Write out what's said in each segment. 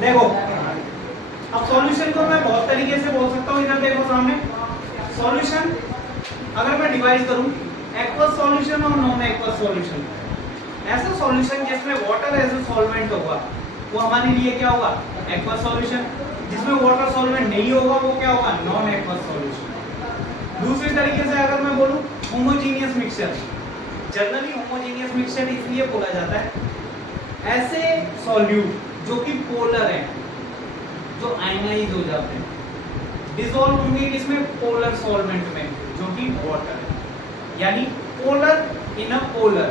देखो अब सॉल्यूशन को मैं बहुत तरीके से बोल सकता हूँ। इधर देखो सामने सॉल्यूशन अगर मैं डिवाइड करूं एक्वस सॉल्यूशन और नॉन एक्वस सॉल्यूशन, ऐसा सॉल्यूशन जिसमें वाटर एज ए सॉल्वेंट होगा वो हमारे लिए क्या होगा, एक्वस सॉल्यूशन। जिसमें वाटर सॉल्वेंट नहीं होगा वो क्या होगा, नॉन एक्वस सॉल्यूशन। दूसरी तरीके से अगर मैं बोलूं homogeneous mixture, generally homogeneous mixture इसलिए बोला जाता है ऐसे सॉल्यूट जो कि पोलर है, जो आयनाइज हो जाते हैं, डिसॉल्व होंगे किसमें, पोलर सॉल्वेंट में जो कि वाटर है। यानी polar in a polar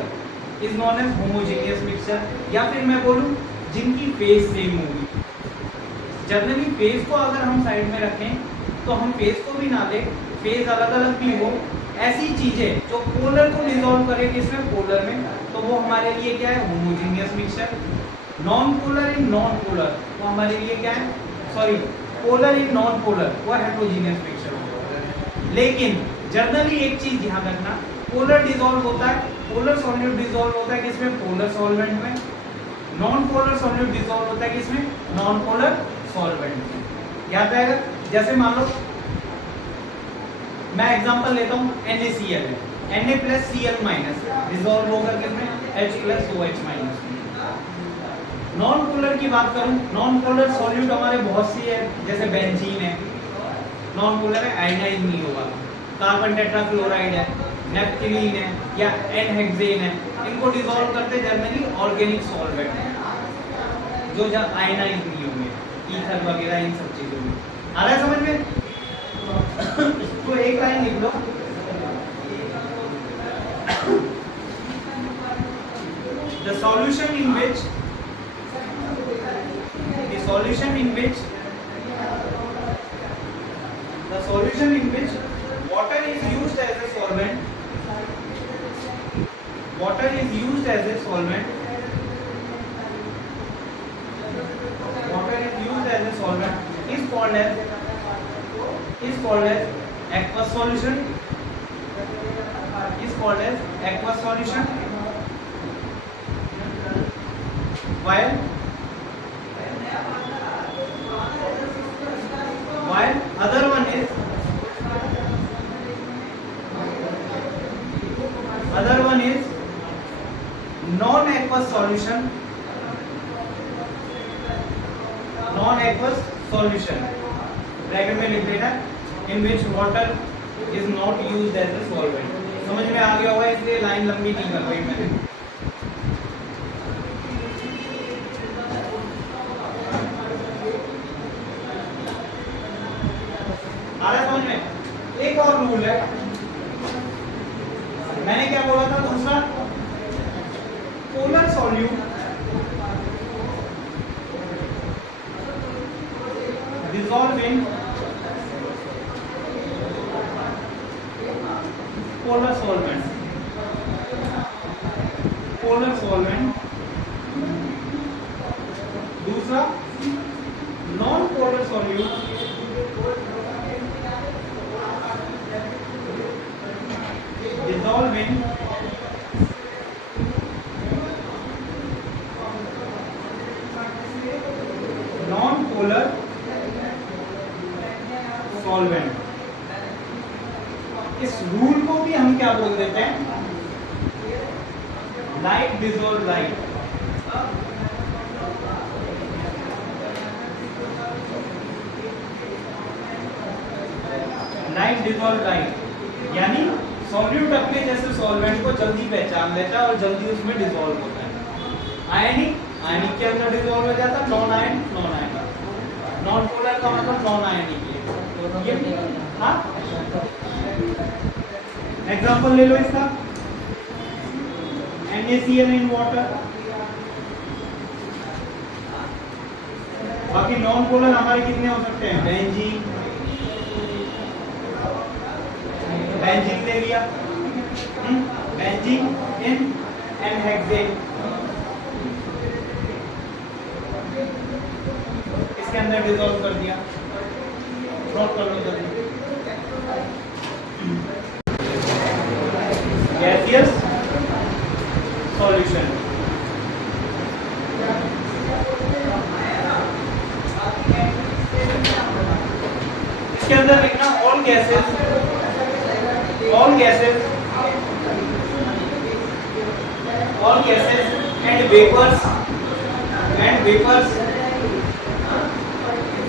is known as homogeneous mixture. या फिर मैं बोलूं जिनकी फेज सेम होगी। जनरली फेज को अगर हम साइड में रखें तो हम फेज को भी ना दें, फेज अलग अलग भी हो, ऐसी चीजें जो पोलर को डिसॉल्व करे किसमें, पोलर में, तो वो हमारे लिए क्या है, homogeneous mixture. Non polar in non polar वो हमारे लिए क्या है, sorry polar in non polar वो हेटेरोजेनियस मिक्सचर होगा। लेकिन जनरली एक चीज ध्यान रखना, पोलर डिसॉल्व होता है, पोलर सॉल्यूट डिसॉल्व होता है किसमें, पोलर सॉल्वेंट में। नॉन पोलर सॉल्यूट डिसॉल्व होता है किसमें, नॉन पोलर सॉल्वेंट में। याद आएगा, जैसे मान लो मैं एग्जांपल लेता हूं NaCl है, Na plus Cl minus dissolve होकर किसमें, H प्लस OH माइनस में। नॉन पोलर की बात करूं, नॉन पोलर सॉल्यूट हमारे बहुत सी है, जैसे बेंजीन है, नॉन पोलर है, आयनाइज नहीं होगा। कार्बन टेट्राक्लोराइड है, नेफ्थलीन है या एनहेक्सेन है, इनको डिसॉल्व करते जनरली ऑर्गेनिक सॉल्वेंट जो आयनाइज नहीं होंगे, ईथर वगैरह इन सब चीजों में। आ रहा है समझ में? तो एक लाइन लिख लो, the solution in which water is used as a solvent is called as aqueous solution, while other one is non-aqueous solution, bracket में लिख देना, in which water is not used as a solvent। समझ में आ गया होगा, इसलिए line लंबी नहीं कर पाई मैंने। आ रहा है समझ में? एक और रूल है, मैंने क्या बोला था दूसरा, polar solute dissolve in polar solvent, दूसरा non polar solute dissolve in non polar solvent. इस रूल को भी हम क्या बोल देते हैं, light dissolve light. Light dissolve light यानी सॉल्यूट अपने जैसे सॉल्वेंट को जल्दी पहचान लेता है और जल्दी उसमें डिसॉल्व होता है। आयनिक के अंदर डिसॉल्व हो जाता है, non ion non ion, non polar का मतलब नॉन आयनिक। हाँ एग्जाम्पल ले लो इसका, NaCl इन वाटर। बाकी नॉन पोलर हमारे कितने हो सकते हैं, बेंजीन ले लिया, बेंजीन इन एनहेक्सेन, इसके अंदर डिसॉल्व कर दिया, नोट कर लो जल्दी। गैसियस सॉल्यूशन, इसके अंदर लिखना all gases and vapours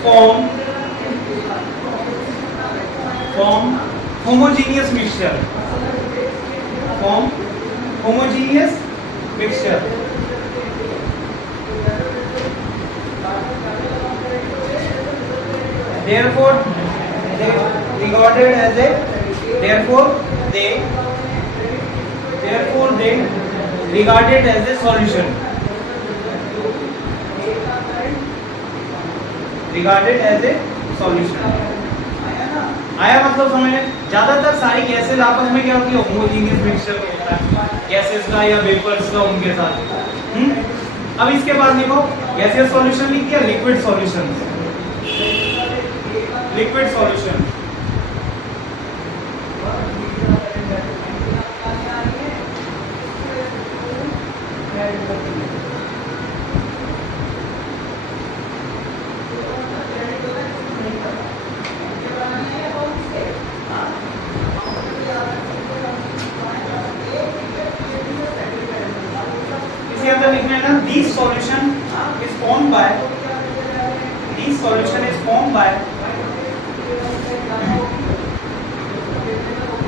form homogeneous mixture. Therefore they regarded as a solution. आया मतलब समझ में? ज्यादातर सारी गैसेस आपस में क्या होती है, होमोजेनियस मिक्सचर होता है गैसेस का या वेपर्स का उनके साथ। अब इसके बाद देखो गैसियस सॉल्यूशन लिख दिया, liquid solution. This solution is formed by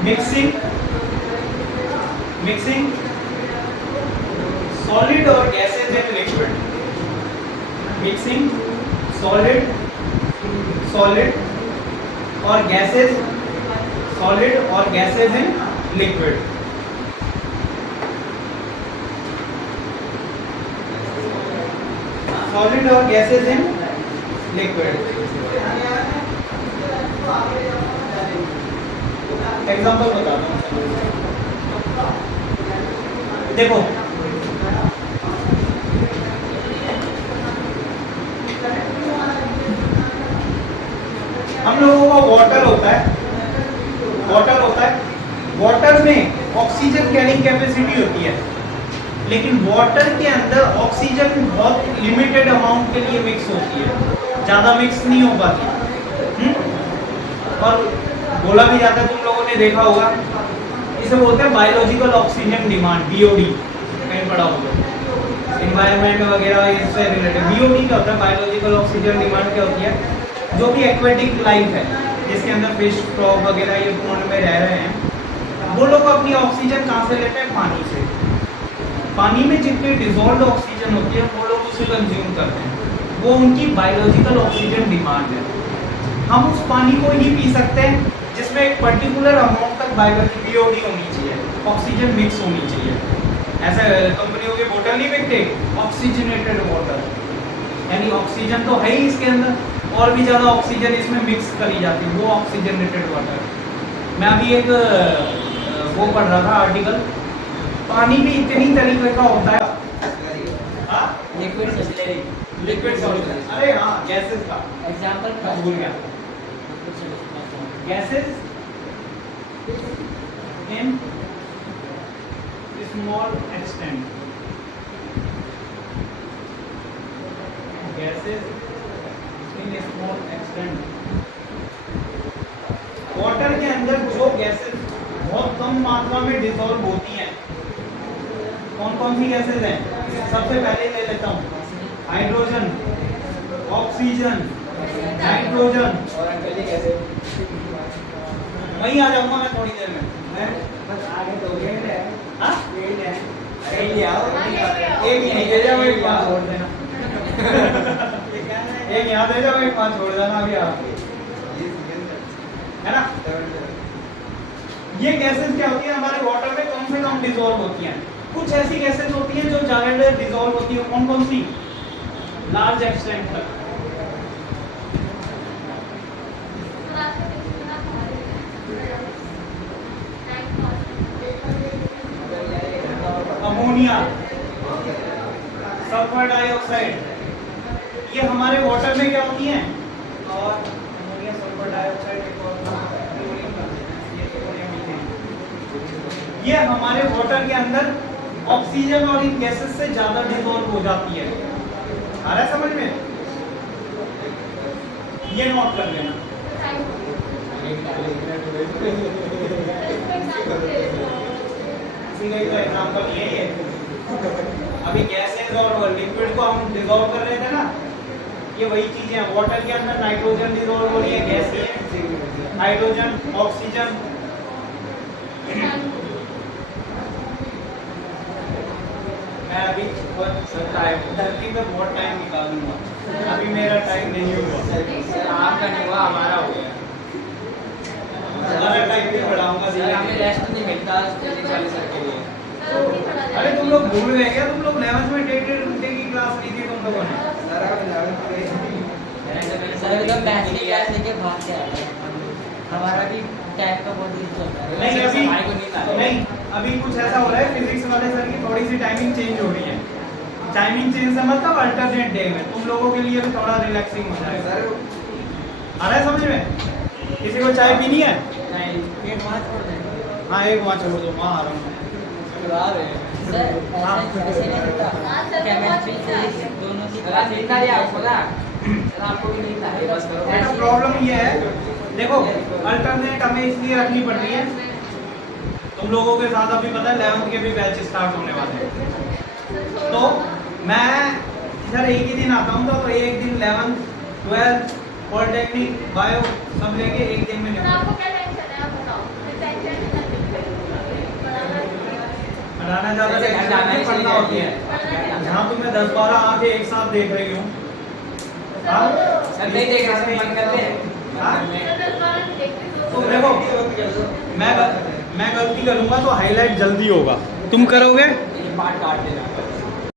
mixing solid or gases in liquid. Mixing solid or gases in liquid. Solid or gases in liquid. Example बताता हूँ। देखो हम लोगों का वाटर होता है, वाटर में ऑक्सीजन कैरिंग कैपेसिटी होती है, लेकिन वाटर के अंदर ऑक्सीजन बहुत लिमिटेड अमाउंट के लिए मिक्स होती है, ज़्यादा मिक्स नहीं हो पाती। और बोला भी जाता है, तुम लोगों ने देखा होगा, इसे बोलते हैं बायोलॉजिकल ऑक्सीजन डिमांड, बीओडी, कहीं पढ़ा होगा एनवायरनमेंट वगैरह इससे रिलेटेड। बीओडी क्या होता है, बायोलॉजिकल ऑक्सीजन डिमांड क्या होती है, जो भी एक्वेटिक लाइफ है जिसके अंदर फिश फ्रॉग वगैरह ये पॉन्ड में रह रहे हैं, वो लोग अपनी ऑक्सीजन कहाँ से लेते हैं, पानी से। पानी में जितनी डिजॉल्व ऑक्सीजन होती है वो लोग उसे कंज्यूम करते हैं, वो उनकी बायोलॉजिकल ऑक्सीजन डिमांड है। हम उस पानी को ही पी सकते हैं जिसमें एक पर्टिकुलर अमाउंट तक बायोलॉजी बीओडी होनी चाहिए, ऑक्सीजन मिक्स होनी चाहिए। ऐसा कंपनियों के बोतल नहीं बिकते ऑक्सीजनेटेड वाटर, यानी ऑक्सीजन तो है ही इसके अंदर, और भी ज़्यादा ऑक्सीजन इसमें मिक्स करी जाती है, वो ऑक्सीजनेटेड वाटर। मैं अभी एक वो पढ़ रहा था आर्टिकल, पानी भी इतनी तरीके का होता है, लिक्विड सॉल्यूशन। अरे हाँ, गैसेस का एग्जांपल भूल गया। Gases in small extent, water के अंदर जो गैसेस बहुत कम मात्रा में डिसॉल्व होती हैं, कौन कौन सी गैसेस हैं? सबसे पहले ले लेता हूँ, हाइड्रोजन, ऑक्सीजन, नाइट्रोजन। वहीं आ जाऊंगा मैं थोड़ी देर में। बस आगे तो गेट है, हाँ गेट है, कहीं ले आओ, एक ही नहीं दे जाओ, एक पाँच छोड़ देना। एक यहाँ दे जाओ, एक पाँच छोड़ देना अभी आप, है ना। ये गैसेस क्या होती है, हमारे वाटर में कम से कम डिसॉल्व होती हैं। कुछ ऐसी गैसेस होती हैं जो ज्यादा डिसॉल्व होती है, कौन कौन सी? लार्ज एक्सटेंट तक। अमोनिया, सल्फर डाइऑक्साइड, ये हमारे वाटर में क्या होती हैं? और अमोनिया, सल्फर डाइऑक्साइड, ये हमारे वाटर के अंदर ऑक्सीजन और इन गैसेस से ज्यादा डिसॉल्व हो जाती है। आ रहा है समझ में? ये नोट कर लेना। इसी का एग्जांपल ये है। अभी गैसेस और लिक्विड को हम डिसॉल्व कर रहे थे ना, ये वही चीजें हैं। वाटर के अंदर नाइट्रोजन डिसॉल्व हो रही है, गैस ही है, हाइड्रोजन, ऑक्सीजन। मैं अभी धरती पे बहुत टाइम निकालूंगा, अभी मेरा टाइम नहीं हुआ। सर आपका नहीं हुआ, हमारा हो गया। हमारा टाइम भी बढ़ाऊंगा। सर हमें रेस्ट नहीं मिलता 40 सर के लिए। अरे तुम लोग भूल गए क्या? तुम लोग 11th में डेढ़ घंटे की क्लास ली थी तुम लोगों ने। सर एकदम मैथ की क्लास लेके भाग के आए हैं। हमारा भी टाइम का बहुत इशू होता है। नहीं अभी भाई को नींद आ रही है। नहीं, अभी कुछ ऐसा हो रहा है, फिजिक्स वाले सर की थोड़ी सी टाइमिंग चेंज हो रही है। टाइमिंग चेंज से मतलब अल्टरनेट डे में तुम लोगों के लिए भी थोड़ा रिलैक्सिंग हो जाएगा। आ रहा है समझ में? किसी को चाय पीनी है? नहीं, पेट वहाँ छोड़ देंगे। हाँ एक वहाँ छोड़ दो, वहाँ आ रहा हूँ। आ रहे हैं। सर ऐसे नहीं होता। केमिस्ट्री फिजिक्स दोनों की सर आप नींद आ रही है आपको ना? सर आपको भी नींद आ रही है, बस करो। बेटा प्रॉब्लम ये है, देखो अल्टरनेट हमें इसलिए रखनी पड़ रही है, तुम लोगों के साथ अभी पता है 11th के भी बैच स्टार्ट होने वाले हैं। तो मैं इधर एक ही दिन आता हूँ, तो एक दिन 11th 12th पॉलिटेक्निक बायो सब लेके एक दिन में निकल पढ़ाना ज़्यादा घर जाना है, पढ़ना होती है। जहाँ तुम्हें 10-12 आके एक साथ देख रही हूँ। सर नहीं देख रहा, सर मन कर ले। तो देखो मैं गलती करूंगा तो हाईलाइट जल्दी होगा, तुम करोगे? ये पार्ट काट देना।